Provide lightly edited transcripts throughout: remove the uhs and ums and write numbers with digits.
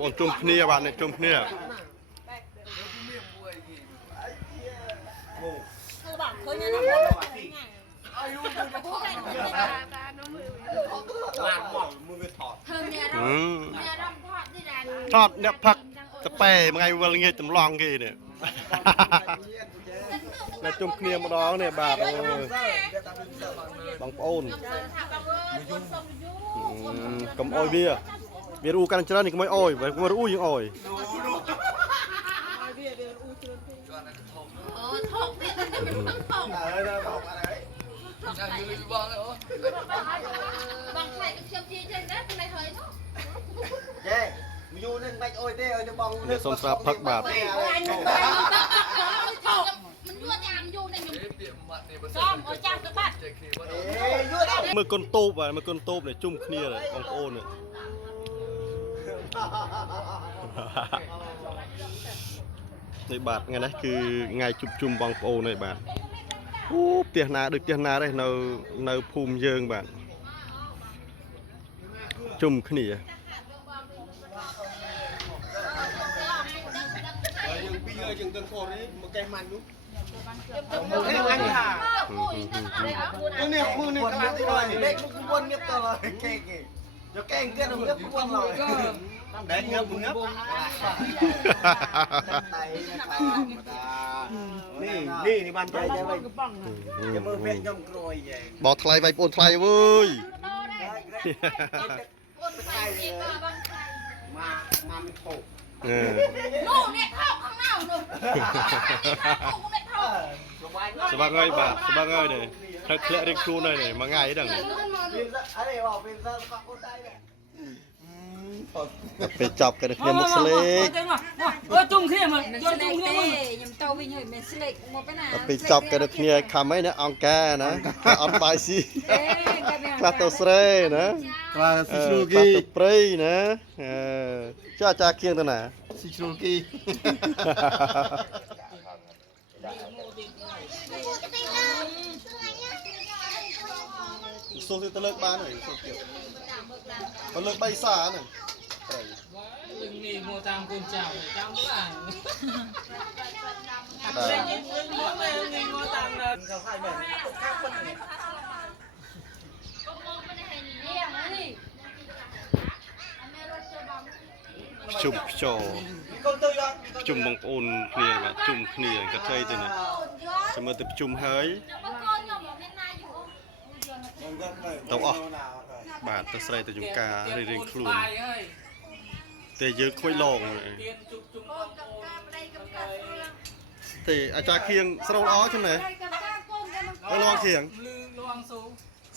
ปนจุ่มเนี่ยบ้านเนี่ยจุ่มเนี่ยทอดเนี่ยผักตะเปย์มันไงวันเงี้ยจำลองกี่เนี่ยแล้วจุ่มเนี่ยมาดองเนี่ยบาทบางปอนกำอ้อยเบียร์อูกันชนะนี่ก็ไม่อ้อยแต่ก็รู้ยังอ้อยเนี่ยสมสารพักบาทเมื่อก้นตูบอ่ะเมื่อก้นตูบเนี่ยจุ่มเคลียร์เลยองโอนเนี่ยในบาทไงนะคือไงจุ่มบองโอในบาทโอ้เตียนาดึกเตียนาได้ในภูมิเยิงบาทจุ่มเคลียร์ยังตึงโคตรนี่มันแกมันอยู่เนี่ยมือนี่ขนาดที่เลยเด็กมันวนเงียบตลอดเก่งเดี๋ยวแกงเกินเงียบวนเลยแดงเงียบเงียบนี่บ้านใจจะไปจะมือเพ่งย่อมกรอยบอกทลายไปปนทลายเว้ยมาไม่ถูกลูกเนี่ยเข้าข้างหน้าหนูสบายง่ายบาทสบายง่ายเลยถ้าเคลียร์เด็กชูหน่อยเลยมาง่ายดังไปจับกันเคลียร์มุสลิมจุ่มเคลียร์มั้ยจุ่มเคลียร์มั้ยยังเตาวิ่งเหยเมสเล็กหมดไปไหนไปจับกันเคลียร์คำไหมนะอังแกนะอันไปสิคลาตสเรนะคลาตสกีเปรย์นะจ้าจ่าเคียงตัวไหนซิชโรกีโซเซตเลิกบ้านหน่อยโซเกียวมันเลิกใบสาหน่อยนี่โมตามคุณเจ้าเจ้าไม่ได้โมตามเลยเขาขายแบบจุ่มโจจุ่มบางปูนเคลียร์แบบจุ่มเคลียร์กระเทยตัวนี้สมมติจุ่มเฮ้ยต้องอ๋อบาทตัวใส่ตัวจุ่มกาเรียงคลุนแต่เยอะค่อยลองเลยแต่อาจารย์เคียงสโลล้อใช่ไหมลองเคียง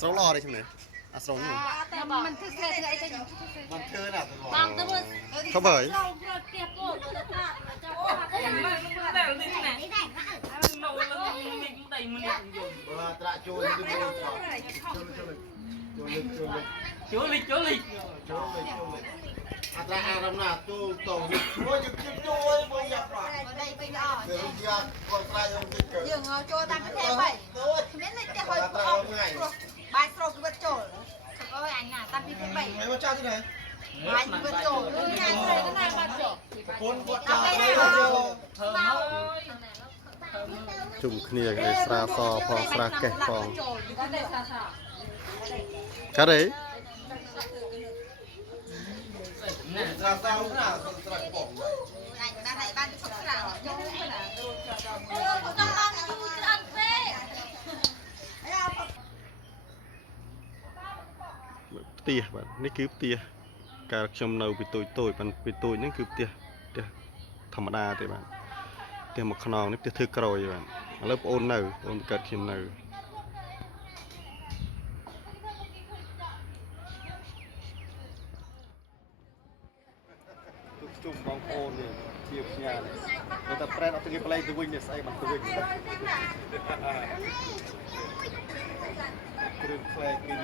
สโลล้อได้ใช่ไหมอ่ะสโลนี่มันทึกเสร็จไอ้ตัวนี้มันเกินอ่ะบางตัวเขาเบยอัตราอารมณ์น่ะตู้โตช่วยจุดช่วยบริยาปราเดี๋ยวเดี๋ยวคนใครยังติดเกิดยังเอาโจตั้งแค่ไปไม่เลยจะคอยออกใบสโตรคือโจเขาก็อันน่ะตั้งที่ไปไหนว่าเจ้าที่ไหนใบคือโจงานเลยก็นายมาโจคนกดเจ้าเลยจุ่มเคลียร์เลยสระซอพอสระแกะฟองก็ได้เราสร้างหน้าสระปกเตี้ยแบบนี่คือเตี้ยการชมเราไปตุยมันไปตุยนั่นคือเตี้ยธรรมดาแต่บ้านเตี้ยหมกขนองนี่เตี้ยถือกระโดยบ้านแล้วโอนเนอโอนเกิดขึ้นเนอจุ่มบางโอนเนี่ยเทียบงานแต่แปรเอาตัวนี้ไปเลยตัววิ่งเนี่ยใส่มันตัววิ่งกระดูกแฝงกิน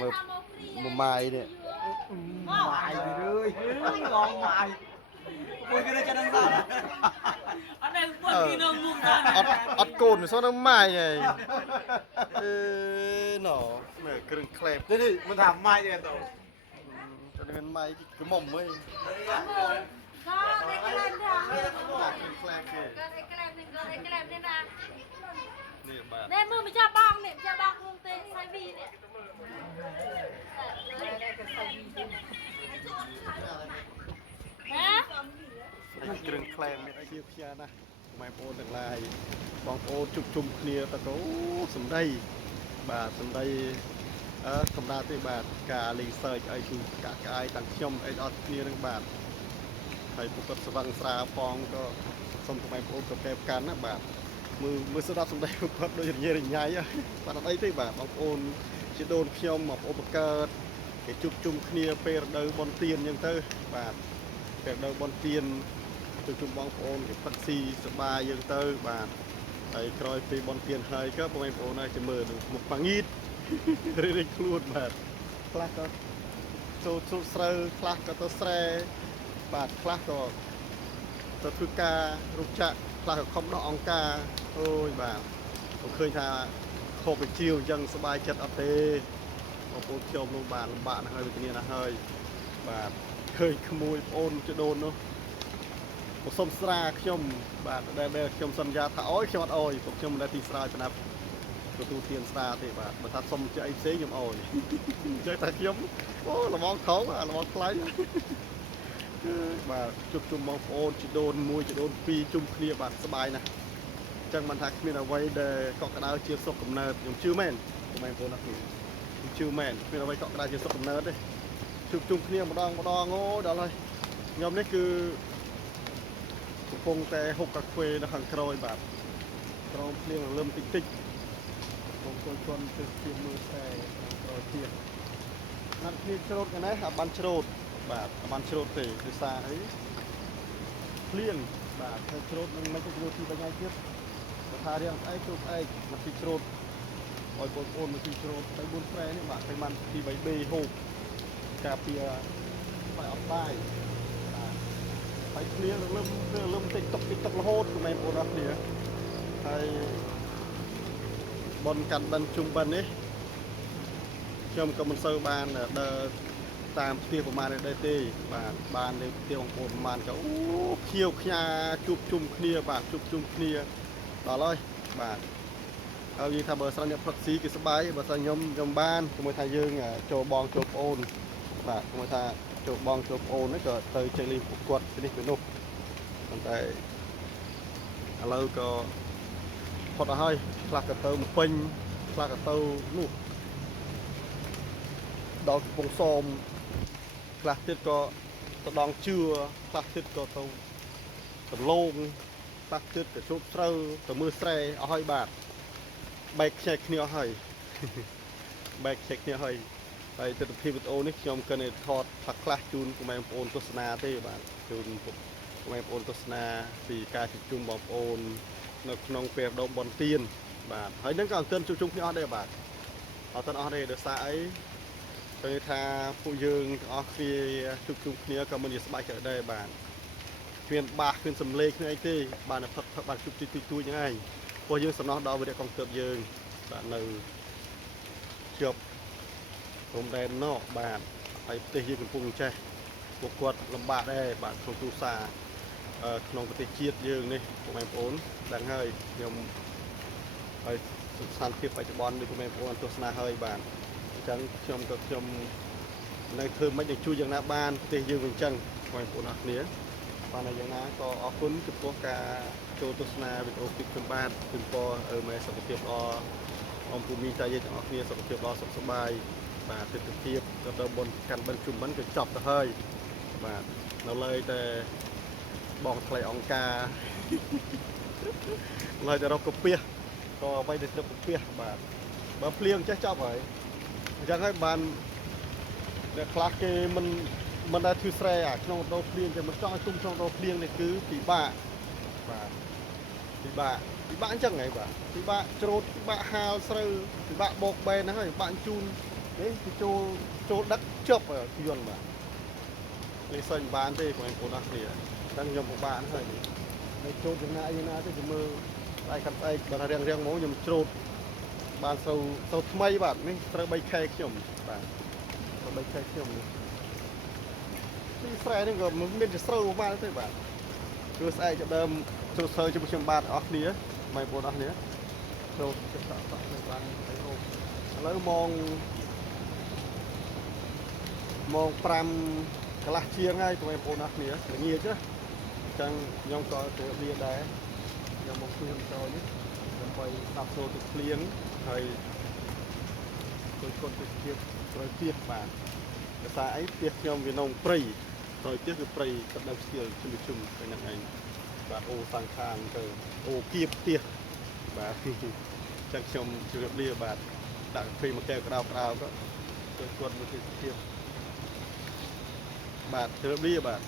មើលម៉ាយនេះ ម៉ាយទៅលើឡងម៉ាយមួយគេจะដឹងសោះ អត់ដែលពួកគេនៅមុខដល់ អត់កូនសោះនឹងម៉ាយហើយអឺណ៎មើលគ្រឿងក្លែប នេះមិនថាម៉ាយទេតើ ទៅនឹងម៉ាយក្មុំហី ក៏តែក្លែមថា គ្រឿងក្លែបគេ ក៏តែក្លែមនេះក៏តែក្លែមនេះណា នេះបាទ នេះមើលម្ចាស់បងនេះម្ចាស់បងក្នុងទេសៃវីនេះហ៎ គ្រឿងក្លែមមានអីជាផ្ញើណាម៉ែបងប្អូនទាំងឡាយបងប្អូនជុំជុំគ្នាទៅអូសំដីបាទសំដីសម្រាប់ទេបាទការលេងសើចអីគឺកាក់កាយទាំងខ្ញុំអីអត់គ្នានឹងបាទហើយពុទ្ធស្វឹងស្រាផងក៏សូមថ្មីបងប្អូនក៏កែបកាន់ណាបាទមើលស្ដាប់សំដីពុទ្ធដូចរញ៉េរញ៉ៃបាទអត់អីទេបាទបងប្អូនជាដូនខ្ញុំមកឧបកើតគេជុំជុំគ្នាពេលរដូវបុណ្យទានអញ្ចឹងទៅបាទពេលរដូវបុណ្យទានជុំបងប្អូនគេផឹកស៊ីសប្បាយយើងទៅបាទហើយក្រោយពេលបុណ្យទានហើយក៏បងប្អូនអាចទៅមើលមុខប៉ាងីតរៀងខ្លួនបាទខ្លះក៏ចូលស្រូវខ្លះក៏ទៅស្រែបាទខ្លះក៏ទៅធ្វើការរុកចាក់ខ្លះក៏ខំដោះអង្គការអូយបាទผมឃើញថាខុសបញ្ជាអញ្ចឹងសប្បាយចិត្តអត់ទេបងប្អូនខ្ញុំនោះបាទលំបាកណាស់ហើយវិធានណាស់ហើយបាទឃើញក្មួយបងប្អូនចដូននោះសុំស្រាខ្ញុំបាទដែលខ្ញុំសន្យាថាអូយខ្ញុំអត់អូយពួកខ្ញុំមិនដែលទីស្រាយប៉ុណ្ណាទទួលទានស្រាទេបាទបើថាសុំជាអីផ្សេងខ្ញុំអូយអញ្ចឹងថាខ្ញុំអូល្មងខោល្មងខ្លាញ់បាទជួបជុំបងប្អូនជីដូន1ជីដូន2ជុំគ្នាបាទសប្បាយណាស់អញ្ចឹងមិនថាគ្មានអ្វីដែលកក់ក្ដៅជាសុខកំណើតខ្ញុំជឿមែនបងប្អូនអរគុណខ្ញុំជឿមែនគ្មានអ្វីកក់ក្ដៅជាសុខកំណើតទេជួបជុំគ្នាម្ដងអូដល់ហើយខ្ញុំនេះគឺកំពុងតែហុកកាហ្វេនៅខាងក្រោយបាទក្រោមភ្លៀងរលឹមតិចបងប្អូនគាត់ទៅជិះមើលតែខាងក្រោយទៀតណាត់គ្នាច្រូតกันណាអាបានច្រូតបាទអាបានច្រូតទេដោយសារអីភ្លៀងបាទទៅច្រូតនឹងមិនទៅច្រូតទីបញ្ញាទៀតបើថារៀងស្អែកច្រូតស្អែកមកទីច្រូតឲ្យបងប្អូនមកទីច្រូតទៅ4ស្រែនេះបាទទៅបានទី 3B ហូបការពារបាយអត់បាយហើយគ្នារលឹមតិចតុករហូតបងប្អូនអរគ្នាហើយបនកាត់បិណ្ឌជុំបិណ្ឌនេះខ្ញុំក៏មិនសូវបានដើរតាមផ្ទះប្រមាណដែរទេបាទបាននៅផ្ទះបងប្អូនប្រមាណក៏អូខៀវខ្ញាជួបជុំគ្នាបាទជួបជុំគ្នាដល់ហើយបាទហើយនិយាយថាបើស្រាប់អ្នកផឹកស៊ីគឺសប្បាយបើស្រាប់ខ្ញុំបានជាមួយថាយើងចូលបងចូលប្អូនបាទជាមួយថាចូលបងចូលប្អូនហ្នឹងក៏ទៅចេញលេងពួកគាត់ពីនេះពីនោះប៉ុន្តែឥឡូវក៏ផុតអស់ហើយខ្លះក៏ទៅមកពេញខ្លះក៏ទៅនោះដល់កំពង់សោមខ្លះទៀតក៏ទៅដងជឿខ្លះទៀតក៏ទៅដំឡូងខ្លះទៀតក៏ជប់ស្រូវទៅមើលស្រែអស់ហើយបាទបែកខ្ចែកគ្នាអស់ហើយបែកខ្ចែកគ្នាហើយហើយទស្សនវិជ្ជាវីដេអូនេះខ្ញុំក៏នឹងថតខ្លះជូនពុកម៉ែបងប្អូនទស្សនាទេបាទជូនពុកម៉ែបងប្អូនទស្សនាពីការជួបជុំបងប្អូននៅក្នុងពេលដុំបនទៀនបាទហើយនឹងក៏អត់ទាន់ជួបជុំគ្នាអស់ដែរបាទអត់ទាន់អស់ទេដោយសារអីគេថាពួកយើងទាំងអស់គ្នាជួបជុំគ្នាក៏មិនជាស្បែកចិត្តដែរបាទគ្មានបាសគ្មានសំឡេងគ្មានអីទេបាទផឹកបាទជួបទួយហ្នឹងឯងពួកយើងសំណោះដល់វិរៈកងទ័ពយើងបាទនៅជាប់ព្រំដែនណោបាទហើយប្រទេសយើងកំពុងចេះពួកគាត់លំបាកដែរបាទក្នុងទូសារក្នុងប្រទេសជាតិយើងនេះបងប្អូនដឹងហើយខ្ញុំហើយស្ថានភាពបច្ចុប្បន្ននេះបងប្អូនទស្សនាហើយបាទអញ្ចឹងខ្ញុំនៅធ្វើមិនឲ្យជួយយ៉ាងណាបានប្រទេសយើងវិញអញ្ចឹងបងប្អូនអរគ្នាបាទហើយយ៉ាងណាក៏អរគុណចំពោះការចូលទស្សនាវីដេអូពីខ្ញុំបាទជូនពរឲ្យសុខភាពល្អអំពូមីតាយើងទាំងអស់គ្នាសុខភាពល្អសុខសប្បាយបាទទិដ្ឋភាពទៅបុណ្យកាន់បិណ្ឌជុំបិណ្ឌក៏ចប់ទៅហើយបាទនៅលើតែបងថ្លៃអង្គការឡើយតែរកកាពះក៏អ្វីដែលត្រឹមកាពះបាទបើភ្លៀងចេះចប់ហើយអញ្ចឹងហើយបានអ្នកខ្លះគេមិនដែលធ្វើស្រែក្នុងរដូវភ្លៀងតែមិនចង់ឲ្យទុំក្នុងរដូវភ្លៀងនេះគឺពិបាកបាទពិបាកអញ្ចឹងហីបាទពិបាកច្រូតពិបាកហាលស្រូវពិបាកបោកបែនហ្នឹងហើយពិបាកជូន នេះគឺចូលដឹកជាប់យន្តបាទនេះសិនបានទេបងប្អូនអស់គ្នាដឹងខ្ញុំពិបាកហើយនេះចូលចំណាយណាទេខ្ញុំមើលដៃកាត់ស្អែកបើរៀងមកខ្ញុំច្រូតបានសូវថ្មីបាទនេះត្រូវ3ខែខ្ញុំបាទត្រូវ3ខែខ្ញុំនេះស្រែនេះក៏មានជាស្រូវបានទេបាទគឺស្អែកចាប់ដើមជ្រូតស្រូវជាមួយខ្ញុំបាទអស់គ្នាបងប្អូនអស់គ្នាចូលចិត្តតក់ទៅបានទៅអូឥឡូវម៉ោង5កន្លះជាងហើយបងប្អូនអស់គ្នាល្ងាចណាអញ្ចឹងខ្ញុំក៏ទៅវាដែរខ្ញុំមកខ្លួនចូលនេះដើម្បីស្ដាប់ចូលទឹកភ្លៀងហើយជួយគាត់ទៅទៀតត្រូវទៀតបាទភាសាអីផ្ទះខ្ញុំវានៅព្រៃក្រោយទៀតគឺព្រៃទឹកនៅស្ទៀលជុំទៅនឹងឯងបាទអូសង្ខាងទៅអូគៀបផ្ទះបាទចឹងខ្ញុំជម្រាបលាបាទដាក់ភីមួយកែវក្តៅក៏ជួយគាត់មកទីទៀតបាទជម្រាបលាបាទ